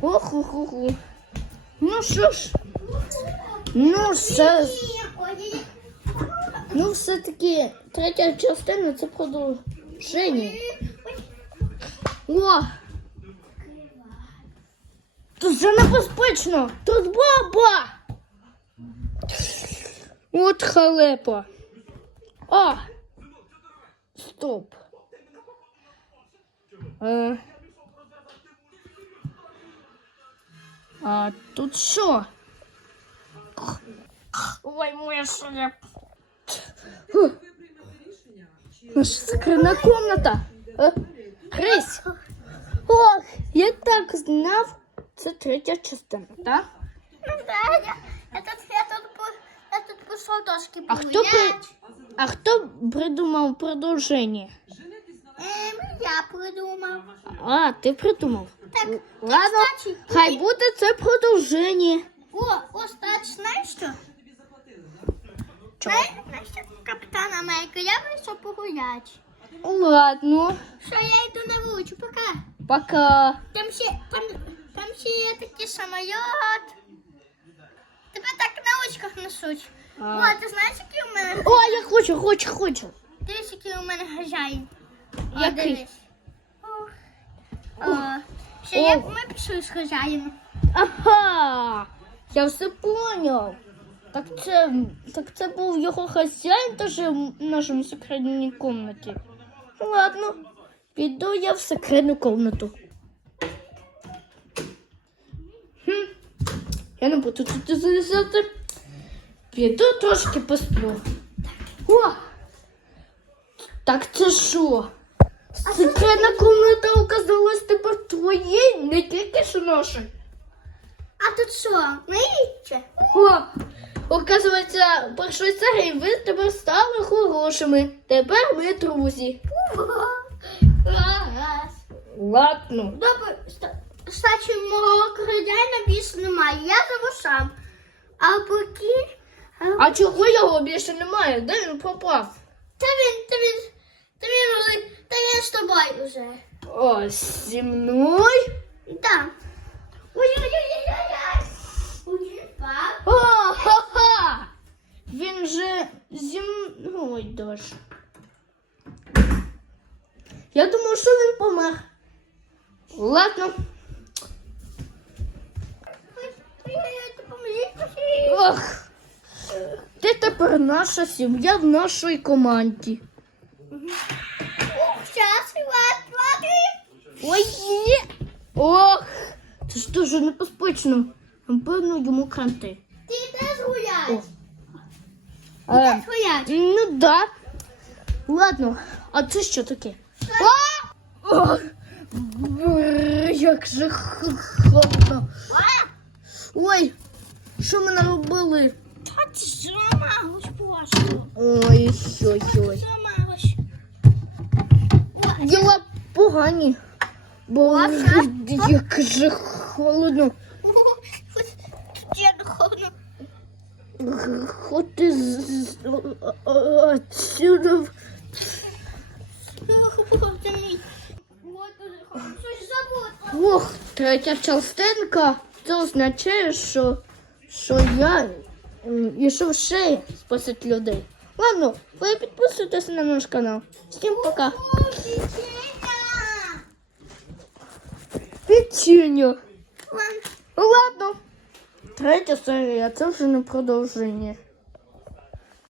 Оху-ху-ху. Ну що ж, ну все, ну все-таки третя частина це продовження. О! Тут вже небезпечно! Тут баба! От халепа. А! Стоп. Е. А тут що? Ой, моя. Фу. Наша секретна комната. Крись. Ох, я так знав. Це третя частина, так? Ну да, я, тут, я тут, я тут пішов трошки А хто при... А хто придумав продовження? Ем, я придумав. А, ти придумав. Так, Ладно, кстати, хай буде це продовження. О, о, кстати, знаєш що? Чого? Знаєш, знаєш що, Капітан Америка, я вийшов погуляти. Ладно, Що я йду на вулицю, пока. пока. Там ще, там, там ще є такий самоліт. Тебе так на очках несуть. А. О, ти знаєш, який у мене? О, я хочу, хочу, хочу. Дивись, який у мене хазяїн. Який? ще як ми пішли з хазяїном. Ага, я все поняв. Так це, так це був його хазяїн теж в нашому секретній кімнаті. Ладно, піду я в секретну кімнату. Хм, я не буду тут залізати. Піду трошки посплю. О! Так це що? Секретна кімната оказалась тепер твоєю, не тільки що нашою. А тут що? Миється? О, оказується, першої серії ви тепер стали хорошими. Тепер ми друзі. Раз. Ладно. Добре, ста- кстати, мого хазяїна більше немає. Я живу сам. А поки... А чого його більше немає? Де він пропав? Та він, та він, та він уже, з тобою вже. О, зі мною? Да. Ой-ой-ой-ой-ой. Ой. О, ха-ха! Він же зі мною. Дощ. Я думав, що він помер. Ладно. Ох. Ти тепер наша сім'я в нашій команді. Дуже небезпечно. Напевно, йому кранти. Ти теж гуляєш? Е, Теж гуляєш? ну да. Ладно, а це що таке? Бррр, як же холодно. Ой, що ми наробили? Та ти зламалась, боже. Ой, ой, ой. Зламалась. Ой, Діла погані. Бо як же холодно. Духовно. Хоти отсюда. Ох, третя частинка. Це означає, що, що я м, ішов ще спасати людей. Ладно, ви підписуйтесь на наш канал. Всім пока. О, Ладно. Ладно. Третя серія, це вже не продовження.